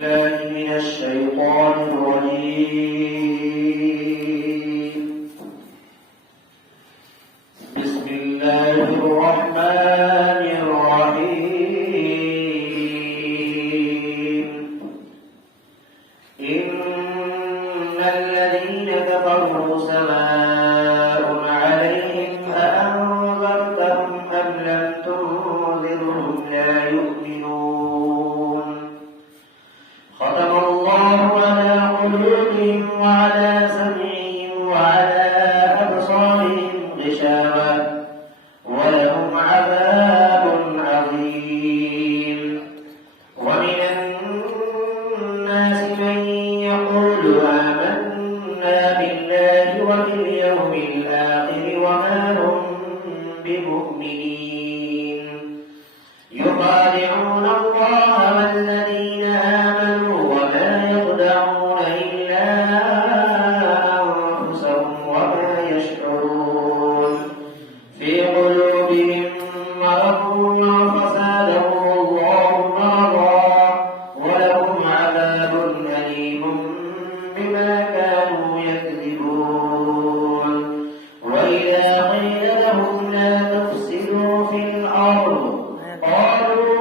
الله من الشيطان الرجيم. بسم الله الرحمن الرحيم. إن الذين كفروا سواء عليهم أأنذرتهم أم لم تنذرهم لا يؤمنون. ختم الله على قلوبهم وعلى سمعهم وعلى أبصارهم غشاوة ولهم عذاب عظيم. ومن الناس من يقول آمنا بالله وباليوم الآخر وما هم بمؤمنين. يخادعون الله والذين آمنوا وما يخدعون إلا أنفسهم وما يشعرون. في قلوبهم مرض فزادهم الله مرضا ولهم عذاب أليم بما كانوا يكذبون. وإذا قيل لهم لا تفسدوا في الأرض قالوا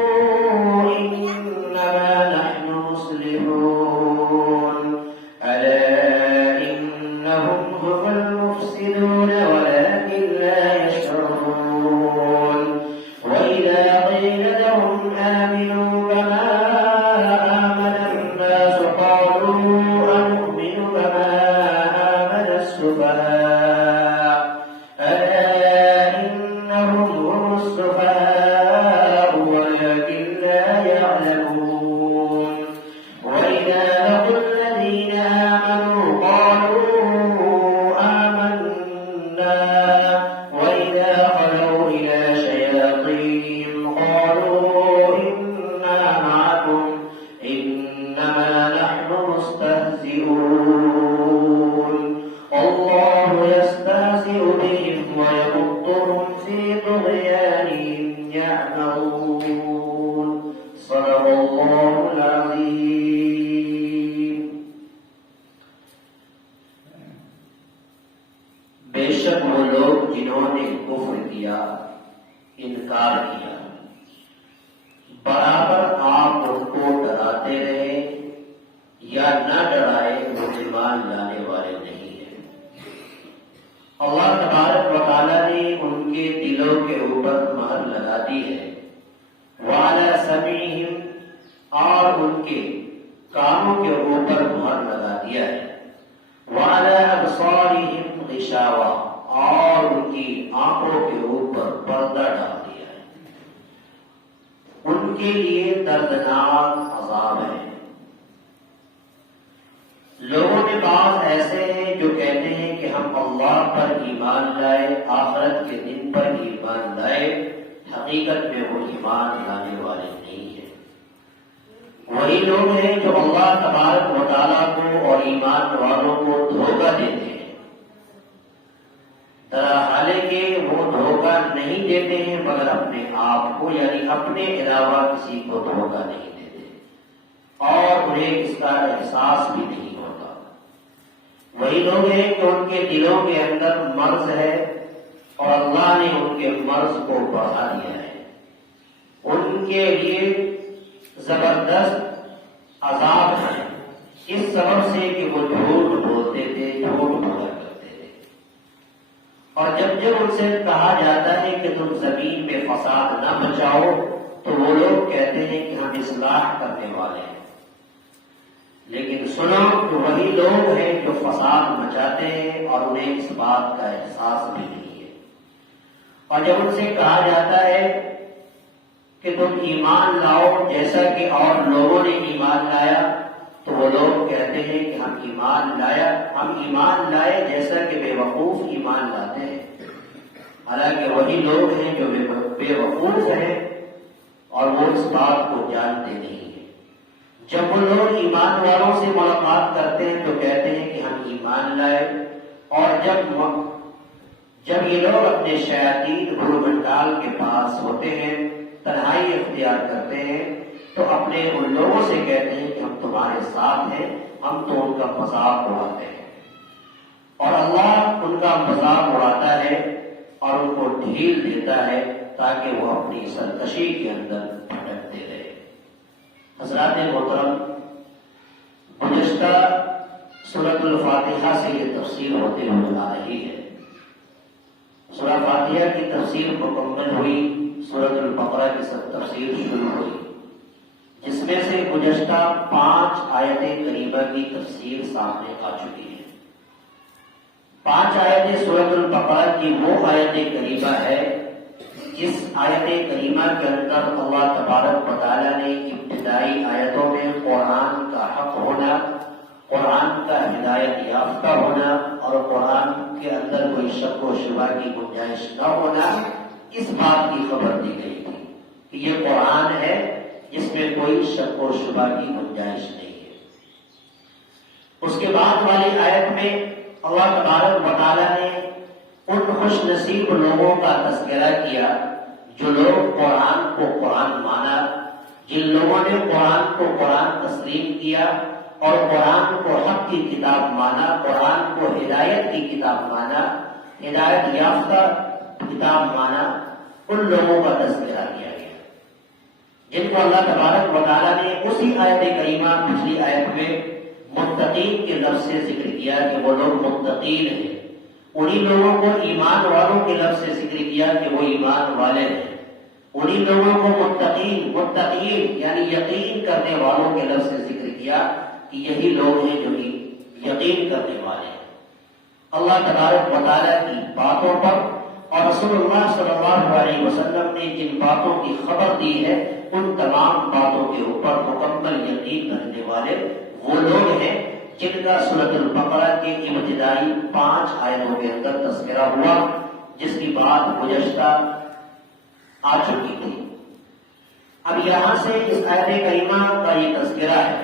إنما نحن مصلحون. ألا إنهم هم المفسدون ولكن لا يشعرون. وإذا قيل لهم آمنوا كما آمن الناس قالوا أنؤمن كما آمن السفهاء. ألا إنهم هم السفهاء ولكن لا يعلمون. وإذا لقوا الذين آمنوا قالوا آمنا وإذا خلوا إلى شياطينهم قالوا إنا معكم إنما نحن مستهزئون. الله يستهزئ بهم ويمدهم في طغيانهم يعمهون. صدق الله العظيم. بے شک وہ لوگ جنہوں نے کفر کیا، انکار کیا، برابر آپ ان کو ڈراتے رہے یا نہ ڈرائے وہ ایمان لانے والے نہیں ہیں۔ اللہ تبارک و تعالیٰ نے ان کے دلوں کے اوپر مہر لگا دی ہے، وعلی سمعہم، اور ان کے کانوں کے اوپر مہر لگا دیا ہے، وعلی ابصارہم غشاوہ، اور ان کی آنکھوں کے اوپر پردہ ڈال دیا ہے۔ ان کے لیے دردناک عذاب ہے۔ لوگوں میں بعض ایسے ہیں جو کہتے ہیں کہ ہم اللہ پر ایمان لائے، آخرت کے دن پر ایمان لائے، حقیقت میں وہ ایمان لانے والے نہیں ہیں۔ وہی لوگ ہیں جو اللہ تبارک و تعالیٰ کو اور ایمان والوں کو دھوکہ دیتے ہیں، حالانکہ وہ دھوکہ نہیں دیتے ہیں مگر اپنے آپ کو، یعنی اپنے علاوہ کسی کو دھوکہ نہیں دیتے، اور انہیں اس کا احساس بھی نہیں ہوتا۔ وہی لوگ ہیں کہ ان کے دلوں کے اندر مرض ہے اور اللہ نے ان کے مرض کو بڑھا دیا ہے۔ ان کے لیے زبردست عذاب ہے، اس سبب سے کہ وہ جھوٹ بولتے تھے، جھوٹ بولا کرتے تھے۔ اور جب ان سے کہا جاتا ہے کہ تم زمین میں فساد نہ مچاؤ تو وہ لوگ کہتے ہیں کہ ہم اصلاح کرنے والے ہیں۔ لیکن سنو کہ وہی لوگ ہیں جو فساد مچاتے ہیں اور انہیں اس بات کا احساس بھی نہیں ہے۔ اور جب ان سے کہا جاتا ہے کہ تم ایمان لاؤ جیسا کہ اور لوگوں نے ایمان لایا تو وہ لوگ کہتے ہیں کہ ہم ایمان لائے جیسا کہ بے وقوف ایمان لاتے ہیں، حالانکہ وہی لوگ ہیں جو بے وقوف ہیں اور وہ اس بات کو جانتے نہیں ہیں۔ جب وہ لوگ ایمان والوں سے ملاقات کرتے ہیں تو کہتے ہیں کہ ہم ایمان لائے، اور جب یہ لوگ اپنے شیاطین بھول بھنڈال کے پاس ہوتے ہیں تنہائی اختیار کرتے ہیں تو اپنے ان لوگوں سے کہتے ہیں کہ ہم تمہارے ساتھ ہیں، ہم تو ان کا مذاق اڑاتے ہیں، اور اللہ ان کا مذاق اڑاتا ہے اور ان کو ڈھیل دیتا ہے تاکہ وہ اپنی سرکشی کے اندر بھٹکتے رہے۔ حضرات محترم، گزشتہ سورۃ الفاتحہ سے یہ تفسیر ہوتے ہوئے آ رہی ہے۔ سورہ فاتحہ کی تفسیر مکمل ہوئی، سورۃ البقرہ کی تفسیر شروع ہوئی، جس میں سے گزشتہ 5 آیت کریمہ کی تفسیر سامنے آ چکی ہے۔ 5 آیتیں سورۃ البقرہ کی وہ آیت کریمہ ہے جس آیت کریمہ کے اندر اللہ تبارک و تعالیٰ نے ابتدائی آیتوں میں قرآن کا حق ہونا، قرآن کا ہدایت یافتہ ہونا اور قرآن کے اندر کوئی شک و شبہ کی گنجائش نہ ہونا، اس بات کی خبر دی گئی تھی کہ یہ قرآن ہے جس میں کوئی شک و شبہ کی گنجائش نہیں ہے۔ اس کے بعد والی آیت میں اللہ تبارک و تعالیٰ نے ان خوش نصیب لوگوں کا تذکرہ کیا جو لوگ قرآن کو قرآن مانا، جن لوگوں نے قرآن کو قرآن تسلیم کیا اور قرآن کو حق کی کتاب مانا، قرآن کو ہدایت کی کتاب مانا، ہدایت یافتہ کتاب مانا، ان لوگوں کا تذکرہ کیا گیا جن کو اللہ تبارک و تعالیٰ نے اسی آیت کریمہ پچھلی آیت میں متقین کے لفظ سے ذکر کیا کہ وہ لوگ متقین ہیں، انہی لوگوں کو ایمان والوں کے لفظ سے ذکر کیا کہ وہ ایمان والے ہیں، انہی لوگوں کو متقین یعنی یقین کرنے والوں کے لفظ سے ذکر کیا کہ یہی لوگ ہیں جو یقین کرنے والے ہیں۔ اللہ تبارک و تعالیٰ کی باتوں پر اور رسول اللہ صلی اللہ علیہ وسلم نے جن باتوں کی خبر دی ہے ان تمام باتوں کے اوپر مکمل یقین کرنے والے وہ لوگ ہیں جن کا سورۃ البقرہ کے ابتدائی 5 آیتوں کے اندر تذکرہ ہوا، جس کی بات گزشتہ آ چکی تھی۔ اب یہاں سے اس آیت کریمہ کا یہ تذکرہ ہے،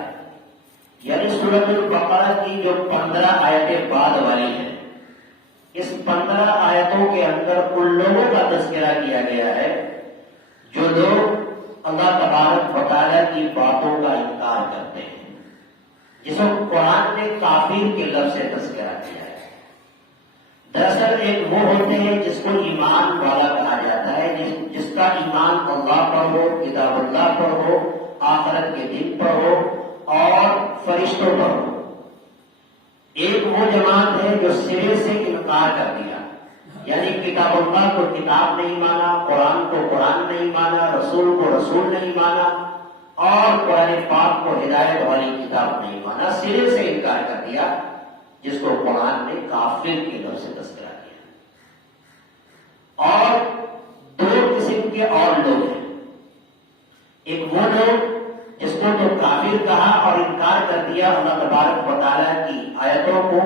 یعنی سورۃ البقرہ کی جو 15 آیتیں بعد والی ہیں، اس 15 آیتوں کے اندر ان لوگوں کا تذکرہ کیا گیا ہے جو لوگ اللہ تبارک و تعالیٰ کی باتوں کا انکار کرتے ہیں، جس کو قرآن نے کافر کے لفظ سے تذکرہ کیا ہے۔ دراصل ایک وہ ہوتے ہیں جس کو ایمان والا کہا جاتا ہے، جس کا ایمان اللہ پر ہو، کتاب اللہ پر ہو، آخرت کے دن پر ہو اور فرشتوں پر ہو۔ ایک وہ جماعت ہے جو سرے سے انکار کر دیا، یعنی کتاب اللہ کو کتاب نہیں مانا، قرآن کو قرآن نہیں مانا، رسول کو رسول نہیں مانا اور قرآن پاک کو ہدایت والی کتاب نہیں مانا، سرے سے انکار کر دیا، جس کو قرآن نے کافر کے لفظ سے تذکرہ کیا۔ اور 2 قسم کے اور لوگ ہیں، ایک وہ لوگ جس کو تو کافر کہا اور انکار کر دیا اللہ تبارک و تعالیٰ کی آیتوں کو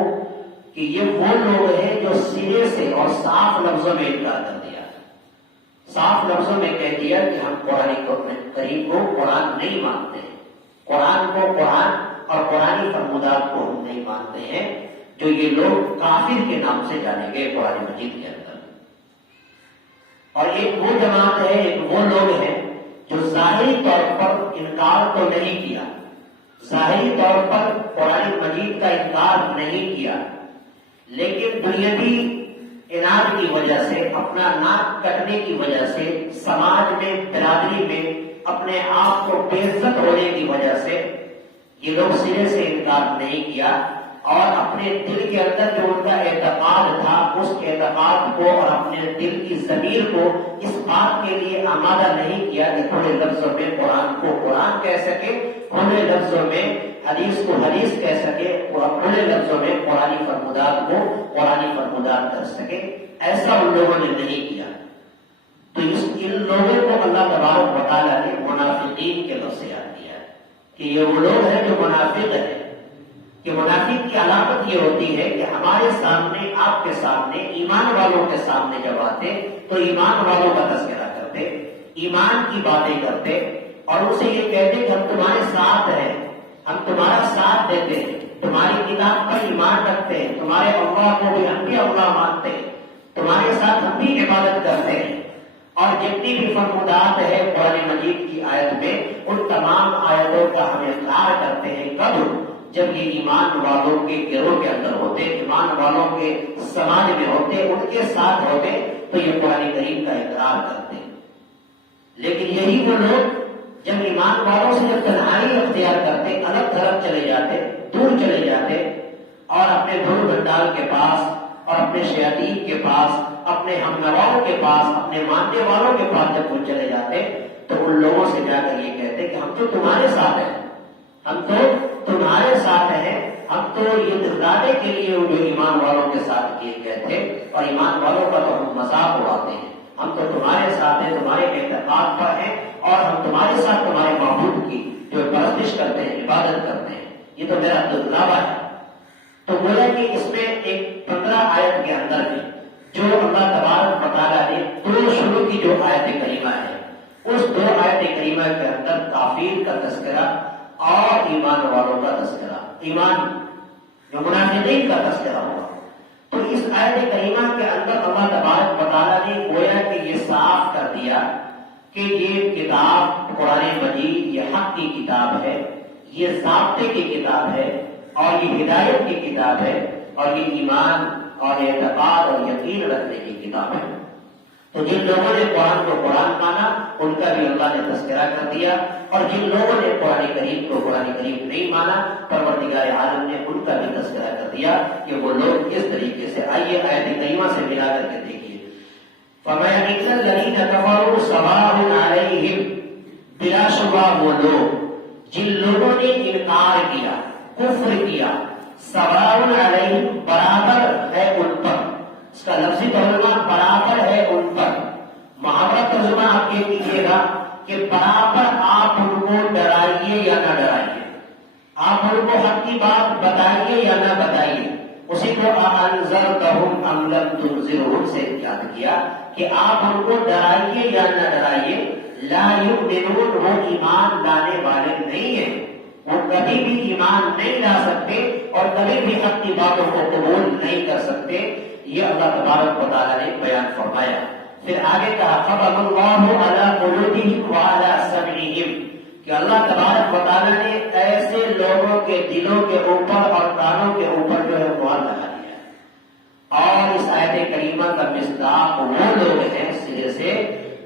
کہ یہ وہ لوگ ہیں جو سرے سے اور صاف لفظوں میں انکار کر دیا، صاف لفظوں میں کہہ دیا کہ ہم قرآن کریم کو قرآن نہیں مانتے، قرآن کو قرآن اور قرآنی فرمودات کو ہم نہیں مانتے ہیں، جو یہ لوگ کافر کے نام سے جانے گئے قرآن مجید کے اندر۔ اور ایک وہ جماعت ہے، ایک وہ لوگ ہیں جو ظاہری طور پر انکار تو نہیں کیا، ظاہری طور پر قرآن مجید کا انکار نہیں کیا، لیکن دنیاوی اناد کی وجہ سے، اپنا ناک کٹنے کی وجہ سے، سماج میں، برادری میں اپنے آپ کو بے عزت ہونے کی وجہ سے یہ لوگ سرے سے انکار نہیں کیا اور اپنے دل کے اندر جو ان کا اعتقاد تھا اس اعتقاد کو اور اپنے دل کی ضمیر کو اس بات کے لیے آمادہ نہیں کیا کہ تھوڑے لفظوں میں قرآن کو قرآن کہہ سکے، تھوڑے لفظوں میں حدیث کو حدیث کہہ سکے اور تھوڑے لفظوں میں قرآنی فرمودات کو قرآنی فرمودات کر سکے، ایسا ان لوگوں نے نہیں کیا۔ تو ان لوگوں کو اللہ تبارک و تعالیٰ نے منافقین کے لفظ سے یاد کیا کہ یہ وہ لوگ ہیں جو منافق ہیں، کہ منافق کی علامت یہ ہوتی ہے کہ ہمارے سامنے، آپ کے سامنے، ایمان والوں کے سامنے جب آتے تو ایمان والوں کا تذکرہ کرتے، ایمان کی باتیں کرتے اور ان سے یہ کہتے کہ ہم تمہارے ساتھ ہیں، ہم تمہارا ساتھ دیتے ہیں، تمہاری کتاب پر ایمان رکھتے ہیں، تمہارے اللہ کو بھی ہم بھی اللہ مانتے ہیں، تمہارے ساتھ ہم بھی عبادت کرتے ہیں۔ اور جتنی بھی فرمودات ہے قرآن مجید کی آیت میں، ان تمام آیتوں کا ہم اقرار کرتے ہیں کب؟ جب یہ ایمان والوں کے گروہ کے اندر ہوتے، ایمان والوں کے سماج میں ہوتے، ان کے ساتھ ہوتے، تو یہ قرآن کریم کا اقرار کرتے۔ لیکن یہی وہ لوگ جب ایمان والوں سے جب تنہائی اختیار کرتے، الگ تھلگ چلے جاتے، دور چلے جاتے، اور اپنے دھول بھنڈال کے پاس اور اپنے شیاطین کے پاس، اپنے ہم نواؤں کے پاس، اپنے ماننے والوں کے پاس جب وہ چلے جاتے، تو ان لوگوں سے جا کر یہ کہتے کہ ہم تو تمہارے ساتھ ہیں، ہم تو تمہارے ساتھ ہیں، ہم تو یہ دکھلانے کے لیے جو ایمان والوں کے ساتھ یہ کہتے، اور ایمان والوں کا تو ہم مذاق اڑاتے ہیں، ہم تو تمہارے ساتھ ہیں، تمہارے اعتقاد پر ہیں، اور ہم تمہارے ساتھ تمہارے معبود کی جو پرستش کرتے ہیں، عبادت کرتے ہیں، یہ تو میرا دکھلاوا ہے۔ تو گویا کہ اس میں ایک 15 آیت کے اندر بھی جو اللہ تبارک و تعالیٰ نے دو شروع کی جو آیت کریمہ ہے، اس 2 آیت کریمہ کے اندر کافر کا تذکرہ اور ایمان والوں کا تذکرہ، ایمان جو منافقین کا تذکرہ ہوا۔ تو اس آیت کریمہ کے اندر اللہ تبارک و تعالیٰ نے گویا کہ یہ صاف کر دیا کہ یہ کتاب قرآن مجید یہ حق کی کتاب ہے، یہ ضابطے کی کتاب ہے، اور یہ ہدایت کی کتاب ہے، اور یہ ایمان اور اعتقاد اور یقین رکھنے کی کتاب ہے۔ تو جن لوگوں نے قرآن کو قرآن مانا، ان کا بھی اللہ نے تذکرہ کر دیا، اور جن لوگوں نے قرآن کریم کو قرآن کریم نہیں مانا، پروردگار عالم نے ان کا بھی تذکرہ کر دیا کہ وہ لوگ کس طریقے سے۔ آئیے آیت کریمہ سے ملا کر کے دیکھیے، فَمَن الَّذِينَ كَفَرُوا سَوَاءٌ عَلَيْهِمْ، بلا شبہ وہ لوگ جن لوگوں نے انکار کیا، کفر کیا، سواء علیہم برابر ہے ان پر، اس کا لفظی ترجمہ برابر ہے ان پر، محاورہ ترجمہ آپ یہ کیجیے گا کہ برابر آپ ان کو ڈرائیے یا نہ ڈرائیے، آپ ان کو حق کی بات بتائیے یا نہ بتائیے، اسی کو انذرتہم ام لم تنذرہم سے یاد کیا کہ آپ ان کو ڈرائیے یا نہ ڈرائیے، لا یؤمنون، وہ ایمان لانے والے نہیں ہیں، وہ کبھی بھی ایمان نہیں لا سکتے اور کبھی بھی حق کی باتوں کو قبول نہیں کر سکتے۔ یہ اللہ تبارک و تعالیٰ نے بیان فرمایا۔ پھر آگے کہا ختم اللہ علی قلوبہم وعلی سمعہم، کہ اللہ تبارک و تعالیٰ نے ایسے لوگوں کے دلوں کے اوپر اور کانوں کے اوپر جو ہے مہر لگا دیا۔ اور اس آیت کریمہ کا مصداق وہ لوگ ہیں سرے سے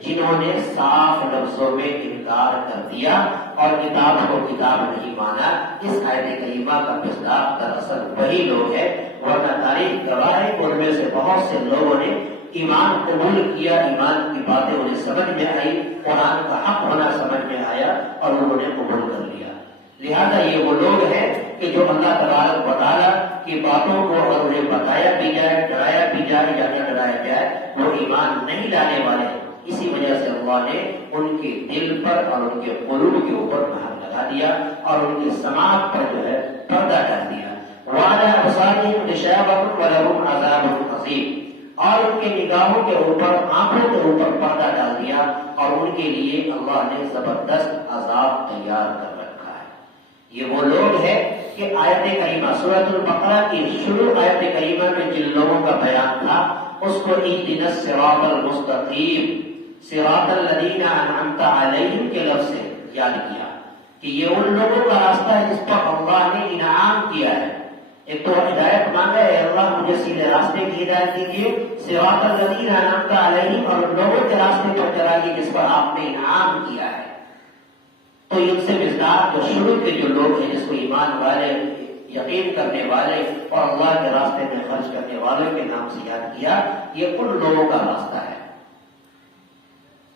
جنہوں نے صاف لفظوں میں انکار کر دیا اور کتاب کو کتاب نہیں مانا۔ اس آیت کریمہ کا مصداق دراصل وہی لوگ ہیں، ورنہ تاریخ گواہ ہے ان میں سے بہت سے لوگوں نے ایمان قبول کیا، ایمان کی باتیں انہیں سمجھ میں آئی، قرآن کا حق ہونا سمجھ میں آیا اور انہوں نے قبول کر لیا۔ لہذا یہ وہ لوگ ہیں کہ جو اللہ تبارک و تعالیٰ کی باتوں کو اور انہیں بتایا بھی جائے، ڈرایا بھی جائے یا نہ ڈرایا جائے، وہ ایمان نہیں لانے والے۔ اسی وجہ سے اللہ نے ان کے دل پر اور ان کے قلوب کے اوپر مہر لگا دیا اور ان کے سماعت پر جو ہے پردہ ڈال دیا۔ وَعَلَىٰ أَبْصَارِهِمْ غِشَاوَةٌ وَلَهُمْ عَذَابٌ عَظِيمٌ، اور ان کے نگاہوں کے اوپر، آنکھوں کے اوپر پردہ ڈال دیا اور ان کے لیے اللہ نے زبردست عذاب تیار کر رکھا ہے۔ یہ وہ لوگ ہیں کہ آیت کریمہ سورۃ البقرہ کی شروع آیت کریمہ میں جن لوگوں کا بیان تھا اس کو اهدنا الصراط المستقیم، صراط الذین انعمت علیہم کے لفظ سے یاد کیا کہ یہ ان لوگوں کا راستہ ہے جس پر اللہ نے انعام کیا ہے۔ ایک تو ہدایت مانگا ہے، اللہ مجھے سیدھے راستے کی ہدایت دیجیے، صراط الذین انعمت علیہم، اور ان لوگوں کے راستے پر چلائیے جس پر آپ نے انعام کیا ہے۔ تو ان سے مصداق جو شروع کے جو لوگ ہیں جس کو ایمان والے، یقین کرنے والے اور اللہ کے راستے میں خرچ کرنے والوں کے نام سے یاد کیا، یہ ان لوگوں کا راستہ ہے۔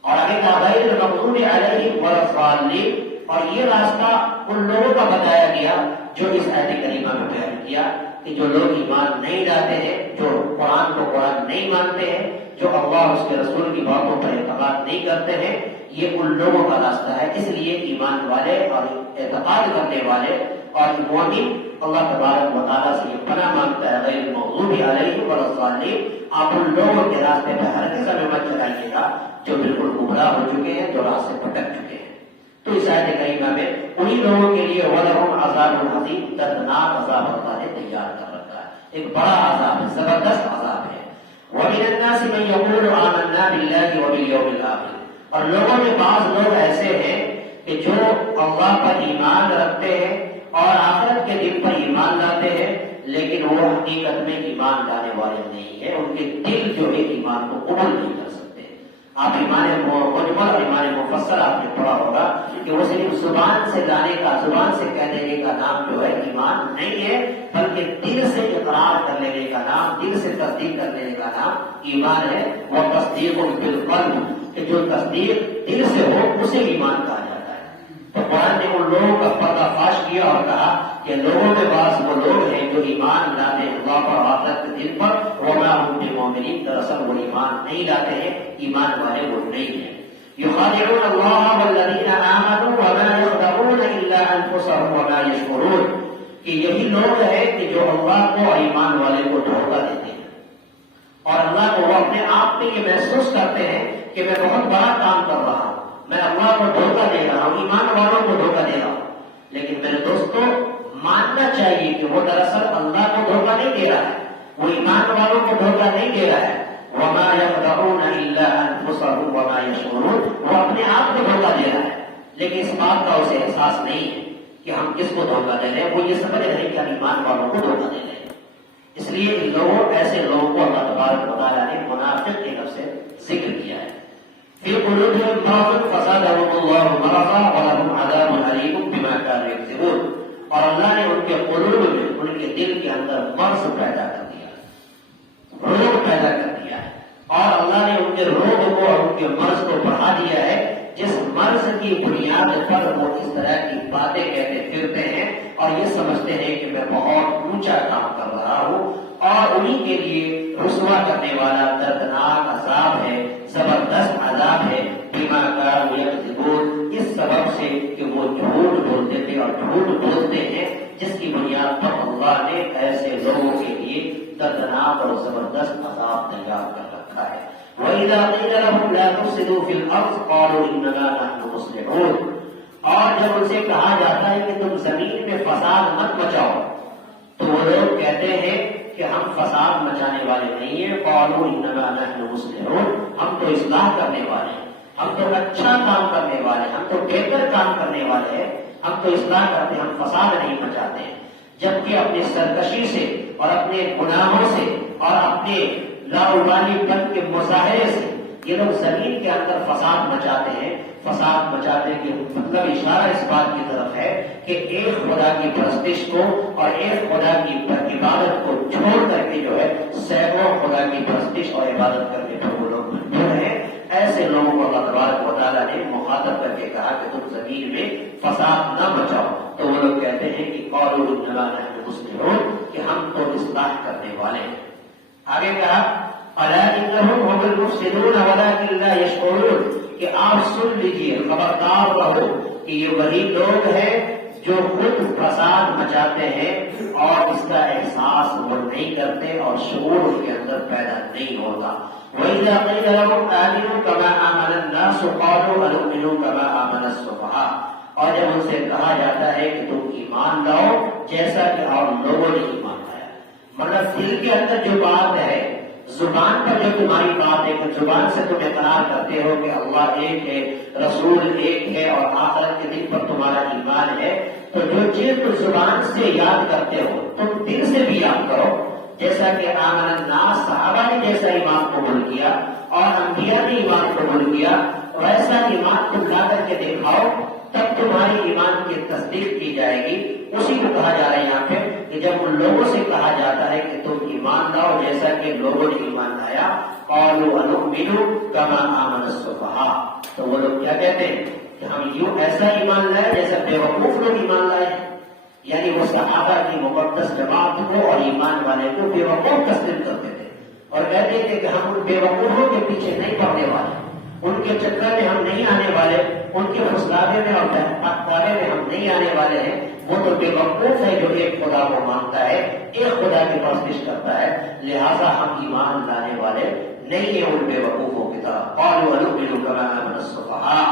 اور آگے کہا غیر المغضوب علیہم ولا الضالین، اور یہ راستہ ان لوگوں کا بتایا گیا جو اس آیت کریمہ میں بیان کیا کہ جو لوگ ایمان نہیں لاتے ہیں، جو قرآن کو قرآن نہیں مانتے ہیں، جو اللہ اس کے رسول کی باتوں پر اعتماد نہیں کرتے ہیں، یہ ان لوگوں کا راستہ ہے۔ اس لیے ایمان والے اور اعتقاد کرنے والے اور مومن اللہ تبارک و تعالیٰ سے یہ پناہ مانگتا ہے غیر المغضوب علیہم ولا الضالین، آپ ان لوگوں کے راستے پہ ہرگز ہمیں مت چلائیے گا جو بالکل گمراہ ہو چکے ہیں، جو راستے پٹک چکے ہیں۔ تو اس آیت کریمہ میں انہی لوگوں کے لیے وَلَهُمْ عَذَابٌ عَظِيمٌ، دردناک عذاب اللہ نے تیار کر رکھا ہے، ایک بڑا عذاب ہے، زبردست عذاب ہے۔ وَمِنَ النَّاسِ مَن يَقُولُ آمَنَّا بِاللَّهِ وَبِالْيَوْمِ الْآخِرِ، اور لوگوں میں بعض لوگ ایسے ہیں کہ جو اللہ پر ایمان رکھتے ہیں اور آخرت کے دن پر ایمان لاتے ہیں، لیکن وہ حقیقت میں ایمان لانے والے نہیں ہیں، ان کے دل جو ہے ایمان کو قبول نہیں کر سکتے۔ آپ ایمان مجمل اور ایمان مفصل آپ نے پڑھا ہوگا کہ وہ صرف زبان سے لانے کا، زبان سے کہہ دینے کا نام جو ہے ایمان نہیں ہے، بلکہ دل سے اقرار کر لینے کا نام، دل سے تصدیق کر لینے کا نام ایمان ہے۔ وہ تصدیق بالقلب، کہ جو تصدیق دل سے ہو اسے ایمان کہا جاتا ہے۔ تو قرآن نے ان لوگوں کا پردہ فاش کیا اور کہا کہ لوگوں میں بعض وہ لوگ ہیں جو ایمان لاتے ہیں اللہ پر، آخرت کے دن پر، وما هم بمؤمنین، دراصل وہ ایمان نہیں لاتے ہیں، ایمان والے وہ نہیں ہیں۔ یخادعون اللہ والذین آمنوا وما یخدعون الا انفسهم وما یشعرون، کہ یہی لوگ ہیں کہ جو اللہ کو اور ایمان والے کو دھوکہ دیتے ہیں، اور اللہ کو وہ اپنے آپ میں یہ محسوس کرتے ہیں کہ میں بہت بڑا کام کر رہا ہوں، میں اللہ کو دھوکہ دے رہا ہوں، ایمان والوں کو دھوکہ دے رہا ہوں۔ لیکن میرے دوستوں، ماننا چاہیے کہ وہ دراصل اللہ کو دھوکہ نہیں دے رہا ہے، وہ ایمان والوں کو دھوکہ نہیں دے رہا ہے۔ وما يخدعون الا انفسهم وما يشعرون، وہ اپنے آپ کو دھوکہ دے رہا ہے، لیکن اس بات کا اسے احساس نہیں ہے کہ ہم کس کو دھوکہ دے رہے ہیں، وہ یہ سمجھ رہے ہیں کہ ہم ایمان والوں کو دھوکہ دے رہے ہیں۔ اس لیے ان لوگوں، ایسے لوگوں کو اللہ تبارک و تعالیٰ نے منافق کے لفظ سے ذکر کیا ہے۔ فی قلوبہم مرض فزادہم اللہ مرضا ولہم عذاب علیم بما کانوا یکذبون، اور اللہ نے ان کے قلوب میں، ان کے دل کے اندر مرض پیدا کر دیا، روگ پیدا کر دیا ہے، اور اللہ نے ان کے روگ کو اور ان کے مرض کو بڑھا دیا ہے، جس مرض کی بنیاد پر وہ اس طرح کی باتیں کہتے پھرتے ہیں اور یہ سمجھتے ہیں کہ میں بہت اونچا کام کر رہا ہوں، اور انہی کے لیے رسوا کرنے والا دردناک عذاب ہے، زبردست عذاب ہے، بما کانوا یکذبون، اس سبب سے کہ وہ جھوٹ بولتے تھے اور جھوٹ بولتے ہیں، جس کی بنیاد پر اللہ نے ایسے لوگوں کے لیے دردناک اور زبردست عذاب تیار کر رکھا ہے۔ وَإِذَا قِيلَ لَهُمْ لَا تُفْسِدُوا فِي الْأَرْضِ قَالُوا إِنَّمَا نَحْنُ مُصْلِحُونَ، اور جب ان سے کہا جاتا ہے کہ تم زمین میں فساد مت مچاؤ، تو وہ لوگ کہتے ہیں کہ ہم فساد مچانے والے نہیں ہیں، قَالُوا إِنَّمَا نَحْنُ مُصْلِحُونَ، ہم تو اصلاح کرنے والے ہیں، ہم تو اچھا کام کرنے والے ہیں، ہم تو بہتر کام کرنے والے ہیں، ہم تو اصلاح کرتے ہیں، ہم فساد نہیں مچاتے ہیں۔ جبکہ اپنی سرکشی سے اور اپنے گناہوں سے اور اپنے لاابالی پن کے مظاہرے سے یہ لوگ زمین کے اندر فساد مچاتے ہیں۔ فساد مچانے کے مطلب اشارہ اس بات کی طرف ہے کہ ایک خدا کی پرستش کو اور ایک خدا کی عبادت کو چھوڑ کر کے جو ہے سینکڑوں خدا کی پرستش اور عبادت کرنے پر وہ لوگ مجبور ہیں۔ ایسے لوگوں کو اللہ تبارک و تعالیٰ نے مخاطب کر کے کہا کہ تم زمین میں فساد نہ مچاؤ، تو وہ لوگ کہتے ہیں کہ قالوا انما نحن مصلحون، کہ ہم تو اصلاح کرنے والے ہیں۔ آگے کہا الا انهم هم المفسدون ولكن لا يشعرون، کہ آپ سن لیجئے، خبردار رہو کہ یہ وہی لوگ ہیں جو خود فساد مچاتے ہیں اور اس کا احساس وہ نہیں کرتے اور شعور ان کے اندر پیدا نہیں ہوتا۔ وَإِذَا قِيلَ لَهُمْ آمِنُوا كَمَا آمَنَ النَّاسُ قَالُوا أَنُؤْمِنُ كَمَا آمَنَ السُّفَهَاءُ، اور جب ان سے کہا جاتا ہے کہ تم ایمان لاؤ جیسا کہ اور لوگوں نے ایمان لایا، مطلب دل کے اندر جو بات ہے، زبان پر جو تمہاری بات ہے، کہ زبان سے تم اقرار کرتے ہو کہ اللہ ایک ہے، رسول ایک ہے اور آخرت کے دن پر تمہارا ایمان ہے، تو جو چیز تم زبان سے یاد کرتے ہو تم دل سے بھی یاد کرو، جیسا کہ آمن الناس، صحابہ نے جیسا ایمان قبول کیا اور انبیاء نے ایمان قبول کیا، ویسا ایمان تم لا کر کے دکھاؤ، تب تمہاری ایمان کی تصدیق کی جائے گی۔ اسی کو کہا جا رہا ہے یہاں پہ کہ جب ان لوگوں سے کہا جاتا ہے کہ تم ایمان لاؤ جیسا کہ لوگوں نے ایمان لایا، قالوا انؤمن كما آمن السفهاء، تو وہ لوگ کیا کہتے ہیں کہ ہم یوں ایسا ایمان لائے جیسا بیوقوف لوگ ایمان لائے، یعنی وہ صحابہ کی مقدس جماعت کو اور ایمان والے کو بیوقوف تسلیم کرتے تھے اور کہتے تھے کہ ہم ان بیوقوفوں کے پیچھے نہیں پڑنے والے، ان کے چکر میں ہم نہیں آنے والے، ان کے فسلاوے میں اور بہکاوے میں ہم نہیں آنے والے ہیں، وہ تو بے وقوف ہے جو ایک خدا کو مانتا ہے، ایک خدا کی پرستش کرتا ہے، لہذا ہم ایمان لانے والے نہیں ہیں ان بے وقوفوں کی طرح۔ قالوا انؤمن كما آمن السفهاء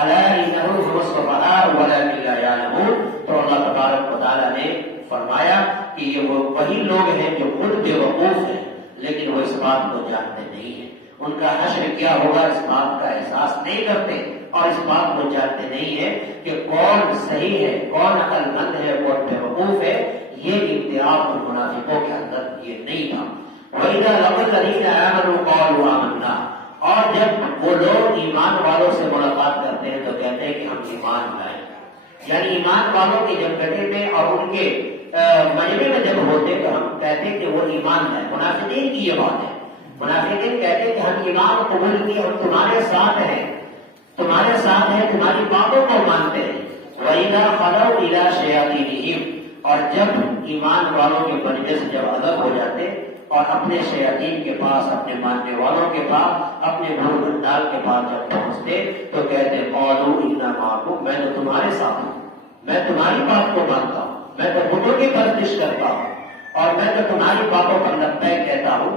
الا انهم هم السفهاء ولكن لا يعلمون، تو اللہ تبارک و تعالیٰ نے فرمایا کہ یہ وہ وہی لوگ ہیں جو خود بے وقوف ہیں، لیکن وہ اس بات کو جانتے نہیں ہیں. ان کا حشر کیا ہوگا اس بات کا احساس نہیں کرتے اور اس بات کو جانتے نہیں ہیں کہ کون صحیح ہے، کون عقل مند ہے، کون بیوقوف ہے. یہ امتیاز اور منافقوں کے اندر یہ نہیں تھا. وَإِذَا لَقُوا الَّذِينَ آمَنُوا قَالُوا آمَنَّا، اور جب وہ لوگ ایمان والوں سے ملاقات کرتے ہیں تو کہتے ہیں کہ ہم ایمان لائے. یعنی ایمان والوں کی جب گٹے میں اور ان کے مجمع میں جب ہوتے تو ہم کہتے ہیں کہ وہ ایمان لائے. منافقین کی یہ بات ہے. منافقین کہتے ہیں کہ ہم ایمان قبول کیے، ہم تمہارے ساتھ ہیں، تمہارے ساتھ ہیں، تمہاری باتوں کو مانتے ہیں. وَإِذَا خَلَوْا إِلَىٰ شَيَاطِينِهِمْ، اور جب ایمان والوں کے مجلس سے جب الگ ہو جاتے اور اپنے شیاطین کے پاس، اپنے ماننے والوں کے پاس، اپنے بھول بھنڈال کے پاس جب پہنچتے تو کہتے قالوا انا معکم، میں تو تمہارے ساتھ ہوں، میں تمہاری بات کو مانتا ہوں، میں تو بتوں کی پرستش کرتا ہوں اور میں تو تمہاری باتوں پر لبیک کہتا ہوں.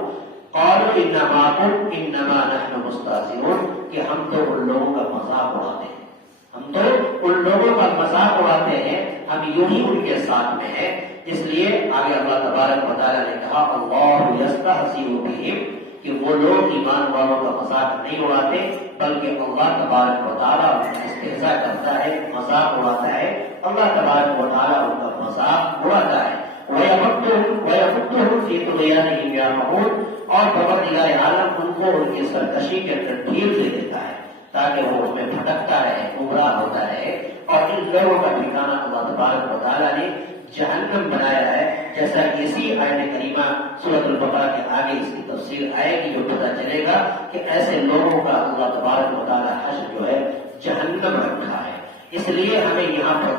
قالوا انا معکم انما نحن مستہزئون، کہ ہم تو ان لوگوں کا مذاق اڑاتے ہیں، ہم تو ان لوگوں کا مذاق اڑاتے ہیں، ہم یوں ہی ان کے ساتھ میں ہیں. اس لیے آگے اللہ تبارک و تعالیٰ نے کہا اللہ یستہزئ بہم، کہ وہ لوگ ایمان والوں کا مذاق نہیں اڑاتے بلکہ اللہ تبارک و تعالیٰ ان کا استہزاء کرتا ہے، مذاق اڑاتا ہے. اللہ تبارک و تعالیٰ ان کا مذاق اڑاتا ہے. وَيَمُدُّهُمْ فِي طُغْيَانِهِمْ يَعْمَهُونَ، اور پروردگار عالم ان کو ان کی سرکشی کے اندر ڈھیل دے دیتا ہے تاکہ وہ اس میں بھٹکتا رہے، گمراہ ہوتا رہے. اور ان لوگوں کا ٹھکانہ اللہ تبارک و تعالیٰ نے جہنم بنایا ہے. جیسا کہ اسی آیت کریمہ سورۃ البقرہ کے آگے اس کی تفسیر آئے گی جو پتہ چلے گا کہ ایسے لوگوں کا اللہ تبارک و تعالیٰ حشر جو ہے جہنم رکھا ہے. اس لیے ہمیں یہاں پر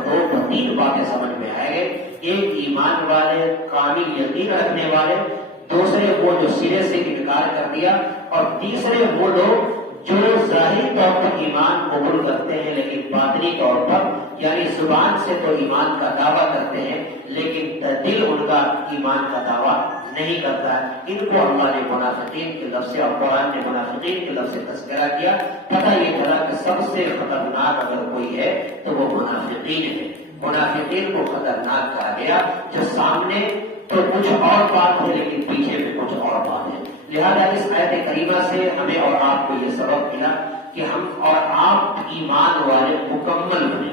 تین باتیں سمجھ میں آئے گی. ایک ایمان والے، کامل یقین رکھنے والے، دوسرے وہ جو سرے سے انکار کر دیا، اور تیسرے وہ لوگ جو ظاہری طور پر ایمان قبول کرتے ہیں لیکن باطنی طور پر یعنی زبان سے تو ایمان کا دعویٰ کرتے ہیں لیکن دل ان کا ایمان کا دعویٰ نہیں کرتا ہے. ان کو اللہ نے منافقین کے لفظ اور قرآن نے منافقین کے لفظ سے تذکرہ کیا. پتہ یہ چلا کہ سب سے خطرناک اگر کوئی ہے تو وہ منافقین ہے. منافقین کو خطرناک کہا گیا جو سامنے تو کچھ اور بات ہے لیکن پیچھے میں کچھ اور بات ہے. لہذا اس آیت کریمہ سے ہمیں اور آپ کو یہ سبق ملا کہ ہم اور آپ ایمان والے مکمل بنے،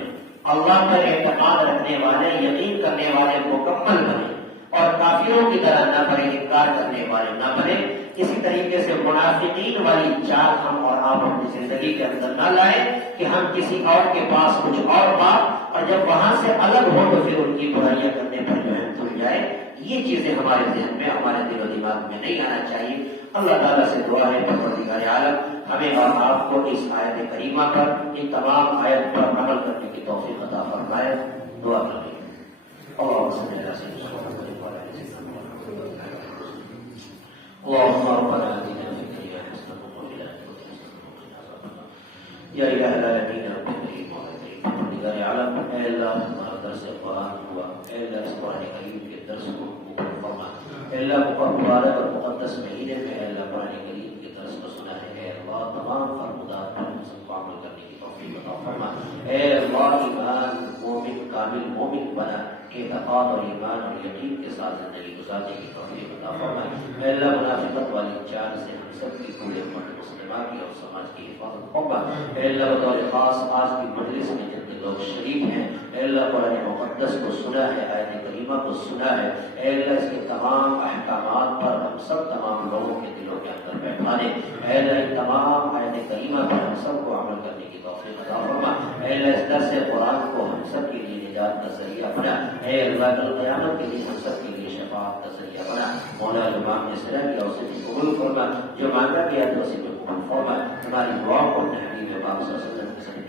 اللہ پر اعتماد رکھنے والے، یقین کرنے والے مکمل بنے، اور کافروں کی طرح نہ بنے، انکار کرنے والے نہ بنے. اسی طریقے سے منافقین والی چال ہم اور آپ اپنی زندگی کے اندر نہ لائیں کہ ہم کسی اور کے پاس کچھ اور بات اور جب وہاں سے الگ ہو تو پھر ان کی برائیاں کرنے پر جو ہے تل جائے. یہ چیزیں ہمارے ذہن میں، ہمارے دل و دماغ میں نہیں آنا چاہیے. اللہ تعالیٰ سے دعا ہے پروردگار عالم ہمیں اور آپ کو اس آیت کریمہ پر، ان تمام آیت پر عمل کرنے کی توفیق عطا فرمائے. دعا کریں. اللهم صل على سيدنا محمد وعلى آل سيدنا محمد. اللهم ربنا آتنا في الدنيا حسنة وفي الآخرة حسنة وقنا عذاب النار. یا الہ العالمین رب العالمین پروردگار عالم، اے اللہ ہمارا درس قرآن ہوا، اے اللہ اس قرآن کریم کے درس کو قبول فرما. اے اللہ مبارک اور مقدس مہینے میں اے اللہ قرآن کریم کے درس کو سنا ہے. اے اللہ تمام فرمودات پر ہم سب کو عمل کرنے کی توفیق عطا فرما. اے اللہ ایمان مومن کامل مومن بنا، اعتقاد اور ایمان اور یقین کے ساتھ زندگی گزارنے کی توفیق عطا فرما. اے اللہ منافقت والی چال سے ہم سب کی پورے مرد مسلمہ کی اور سماج کی حفاظت فرما. اے اللہ بطور خاص آج کی مجلس میں جتنے لوگ شریک ہیں، اے اللہ قرآن مقدس کو سنا ہے، آیت کریمہ کو سنا ہے. اے اللہ اس کے تمام احکامات پر ہم سب تمام لوگوں کے دلوں کے اندر بیٹھا دے. اے اللہ ان تمام آیت کریمہ پر ہم سب کو عمل کرنے کی توفیق عطا فرما. اے اللہ اس درس قرآن کو ہم سب کے لیے نجات کا ذریعہ بنا. اے اللہ کل قیامت کے لیے ہم سب کے لیے شفاعت کا ذریعہ بنا. مولا جو مانگ نے سنا کیا اسے بھی قبول فرما، جو مانگا گیا تو اسے بھی قبول فرما. ہماری دعاؤں کو نبی پاک صلی اللہ علیہ وسلم کے